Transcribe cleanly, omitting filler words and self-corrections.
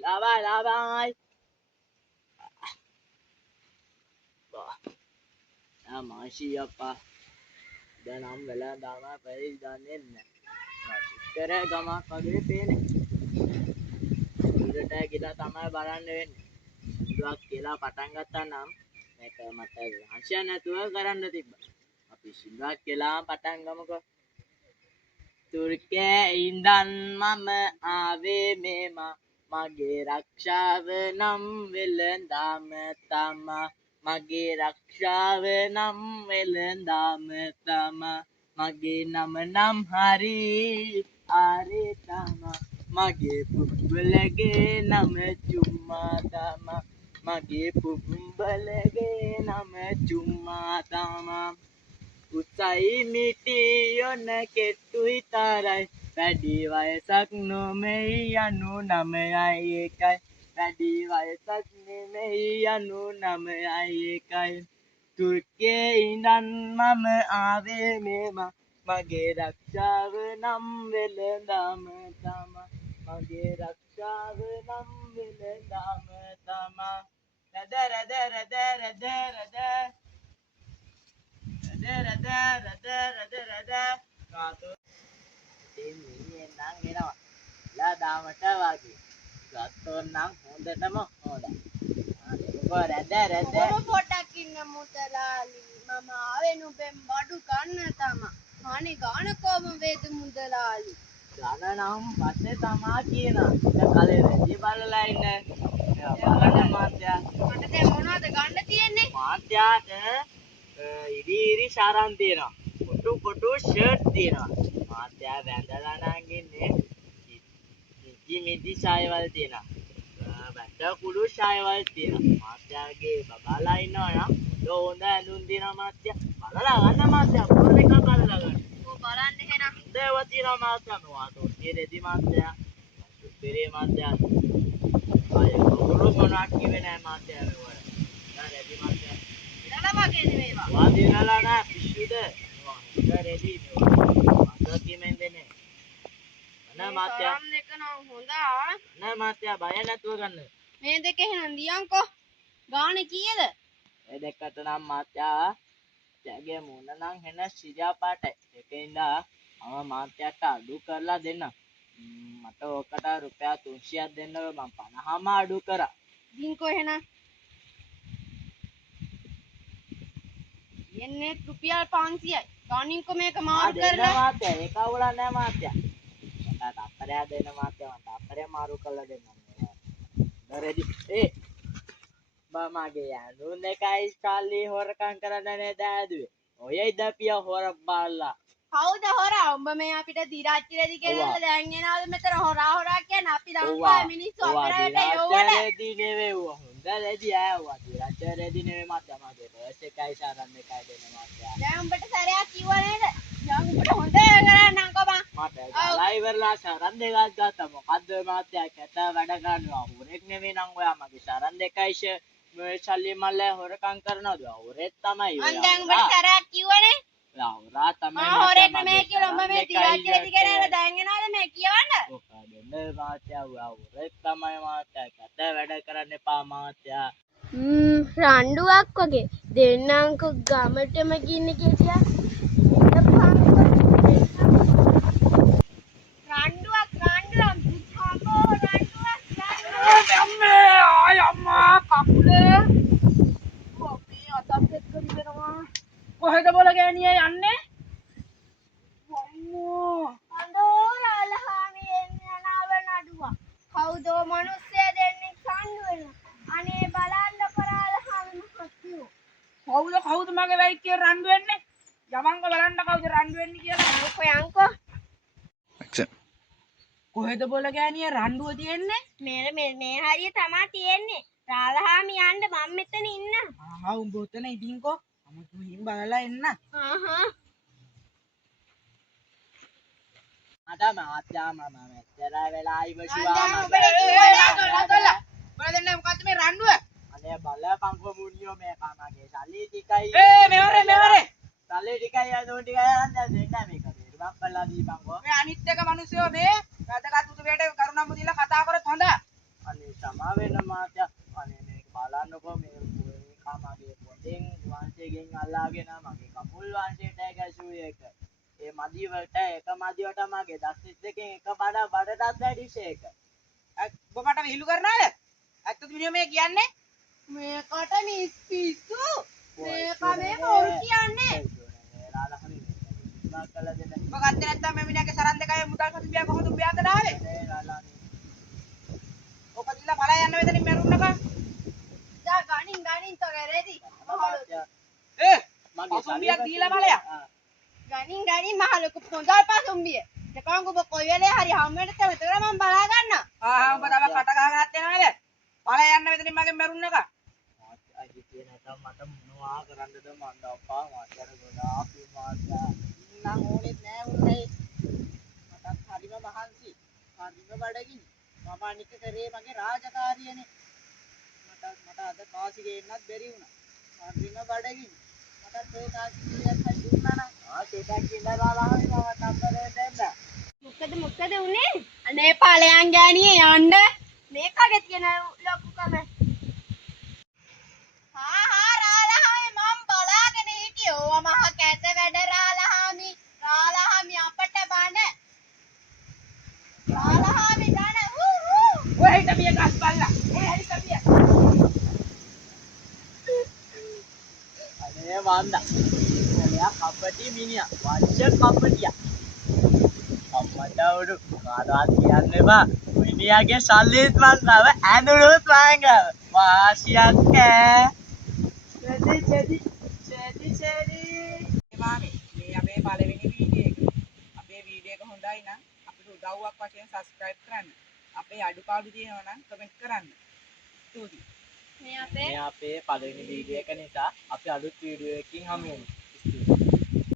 labai. Masih apa? Dan ambil dama pergi dan ini. Kere gama kagak pene. Sudah kita tamai barang ini. Dua kilo patang kata nam. Mereka mata hasilnya tu garan tiba. Tapi sudah kilo patang gama ko. Turke indan mama ave mema. Mage rakshav nam vilendam tama. Mage rakshav nam vilendam tama. Mage nam hari are tama. Mage pubbelage nam chumma tama. Mage pubbelage nam chumma tama. Utsai miti yon ketui tarai. වැඩි වයසක් නොමෙයි යනු 9යි 1යි වැඩි වයසක් නෙමෙයි යනු 9යි 1යි තුර්කයේ ඉඳන් මම ආවේ මේම මගේ රක්ෂාව නම් වෙලඳාම තමා මගේ රක්ෂාව නම් වෙලඳාම තමා රද රද රද රද රද රද රද රද රද කාතු ini nang enak lah damat lagi gaton nang hondetama hoda ko rada කොහොම පොඩක් ඉන්න මුදලාලි මම ආවේ නුඹෙන් බඩු ගන්න තමයි අනේ ගාන කොම වේද මුදලාලි ගාන නම් පස්සේ තමා කියනවා දැන් කලේ රෙදි බලලා ඉන්න බලන්න මාත්‍යා මට දැන් මොනවද ගන්න තියෙන්නේ මාත්‍යාට ඉරි ශාරම් තියෙනවා කොටු ෂර්ට් තියෙනවා මාත්‍යා වැඳලා නම් ඉන්නේ මිදි ඡායවල් තියෙනවා වැට කුළු ඡායවල් තියෙනවා මාත්‍යාගේ බබාලා ඉන්නවා නම් හොඳ ඇඳුම් තියෙනවා මාත්‍යා බලලා ගන්න මාත්‍යා පොර එක බලලා ගන්න ඔව් බලන්න එහෙනම් දේව තියෙනවා මාත්‍යා මොකද ඔතේ මාත්‍යා සුපිරේ මාත්‍යා අය කවුරු මොනවා කිව්වේ නැහැ මාත්‍යා වල දැන් රෙදි මාත්‍යා ඉතල වගේ නෙමෙයිවා වා දිනලා නෑ පිස්සුද රෙදි නේ කිමෙන් දෙන්නේ නෑ මාත්‍යා සරම් එක නම් හොඳා නෑ මාත්‍යා බය නැතුව ගන්න මේ දෙක එහෙනම් දියන්කෝ ගාන කීයද ඒ දෙකට නම් මාත්‍යා යාගේ මොන නම් හෙන සිරියා පාටයි ඒකෙන්ද මම මාත්‍යාට අඩු කරලා දෙන්න මට ඔකට රුපියල් 300ක් දෙන්න මම 50ම අඩු කරා දින්කෝ එහෙනම් එන්නේ රුපියල් 500යි ගානින්කෝ මේක මාරු කරලා මාත්‍යා ඒක අවුලක් නෑ මාත්‍යා මට අපරය දෙන්න මාත්‍යා මට අපරය මාරු කරලා දෙන්න රෙදි මගේ යනුන් එකයි කාලේ හොරකම් කරන්න නේද ඇදුවේ ඔයයි දපියා හොරක් බාල්ලා කවුද හොරා උඹ මේ අපිට දිරාච්චි රෙදි කියලා දැන් එනවාද මෙතන හොරා කියන අපි දම්පා මිනිස්සු අපිට යවුවට රෙදි නෙවෙයි හොඳ රෙදි ආවා දිරාච්චි රෙදි නෙවෙයි මාත්‍යා මගේ බස් එකයි ශාරම් එකයි දෙන්න මාත්‍යා දැන් උඹට සැරයක් කිව්වා නේද දැන් උඹට හොඳ කරන්නම්කෝ බං මාත්‍යා ලයිවර්ලා ශාරම් දෙකක් ගත්තා මොකද්ද මාත්‍යා කැත වැඩ ගන්නවා හොරෙක් නෙවෙයි නං ඔයා මගේ ශාරම් දෙකයි මේ සල්ලි මල්ල හොරකම් කරනවද හොරෙක් තමයි මං දැන් උඹට සැරයක් කිව්වනේ හොරා තමයි හොරෙක් නෙමෙයි කියලා උඹ මේ දිරාච්චි රෙදි කරලා දැන් එනවාද මේ කියවන්න දෙන්න මාත්‍යා හොරෙක් තමයි මාත්‍යා කැත වැඩ කරන්න එපා මාත්‍යා රණ්ඩුවක් වගේ දෙන්නංකෝ ගමටම ගින්න කියලා කොහෙද බොල ගෑනිය යන්නේ? අම්මෝ අඬෝරාලහාමි එන්නේ අනාව නඩුවා. කවුද මිනිස්සු දෙන්නේ සම්ඩු වෙනවා. අනේ බලන්න කරාලහාමි මහත්තයෝ. කවුද මගේ වෙයි කියලා රණ්ඩු වෙන්නේ? යමංග බලන්න කවුද රණ්ඩු වෙන්නේ කියලා. යංකෝ කොහෙද බොල ගෑනිය රණ්ඩුව තියෙන්නේ? මේ හරිය තමයි තියෙන්නේ. රාලහාමි යන්න මම මෙතන ඉන්න. උඹ උතන ඉදින්කෝ. මම තුහින් බලලා එන්න. අද මාත්‍යා මම මෙච්චර වෙලා ඉවසුවා බලන්න මොකද්ද මේ රණ්ඩුව? අනේ බලපංකෝ මුන්නියෝ මේ කමගේ සල්ලි ටිකයි මෙවරේ සල්ලි ටිකයි අදෝ ටිකයි යන්න දෙන්න මේක බක් කළා දීපංකෝ මේ අනිත් එක මිනිස්සුયો මේ වැදගත් උදේට කරුණම්ම දීලා කතා කරොත් හොඳ. අනේ සමා වෙන මාත්‍යා. අනේ මේක බලන්නකෝ මේ කාමගේ පොතෙන් වංශයෙන් අල්ලාගෙන මගේ කකුල් වංශයට ගැසුවේ එක. ඒ මදි වලට එක මදිවට මගේ දස් 32කින් එක බඩටත් වැඩි ෂේක. ඔබ මට විහිළු කරනවද? ඇත්තද මිනිහා මේ කියන්නේ? මේකට මිස් පිස්සු මේක මේ බොරු කියන්නේ ඔබ ගත්තේ නැත්නම් මේ මිනිහාගේ සරන් දෙකයි මුදල් කතුබියා කොහොමද ඔබ යාතට ආවේ? ඔබ දිලා පලා යන්න මෙතනින් මරුන්නකෝ. જા ගණින් තොගේ රෙදි මගේ සල්ලියක් දීලා බලයක්. ගණින් මහලොකු පොඳල් පසුම්බිය දෙකංග ඔබ කොයි වෙලේ හරි හම් වෙන්න තව විතර මම බලා ගන්නවා ඔබ තව කට ගහගෙන නැත්තේ පලා යන්න මෙතනින් මගෙන් මරුන්නකෝ. අයිති කියන නැතම් මට මොනවා කරන්නද මන්ද අප්පා මාත්‍යාට ගොඩාක් මාත්‍යා නම් ඕනෙත් නෑ උන්නේ. මටත් හරිම මහන්සි. හරිම බඩගිනි. මම අනික කරේ මගේ රාජකාරියනේ. මට අද කාසි ගේන්නත් බැරි වුණා. හරිම බඩගිනි. මටත් ඒ කාසි ගේන්නත් දුන්නා නම් ටිකක් ඉඳලා මම නම්බරේ දෙන්න. මොකද උනේ අනේ ඵලයන් ගෑණියේ යන්න මේකගේ තියෙන ලොකුකම හා රාලහාමි මම බලාගෙන හිටියේ ඕවා මහ කැත වැඩ රාලහාමි අපට බන රාලහාමි ගන ඔය හිට බිය ගස් බල්ලා. ඔය හිට බිය. අනේ වන්දා. එයා කපටි මිනිහා. වංශ කපටියා. අම්මට උඩු කාටවත් කියන්න එපා. මිනිහාගේ සල්ලිත් මං ගාව ඇඳුනුත් මං ගාව. වාසියක් ඈ. සෙදි. මාමේ මේ අපේ පළවෙනි වීඩියෝ එක. අපේ වීඩියෝ එක හොඳයි නම් අපිට උදව්වක් වශයෙන් subscribe කරන්න. අපේ අඩුපාඩු තියෙනවා නම් කමෙන්ට් කරන්න. ස්තුතියි. මේ අපේ මේ අපේ පළවෙනි වීඩියෝ එක නිසා අපි අලුත් වීඩියෝ එකකින් හමු වෙමු.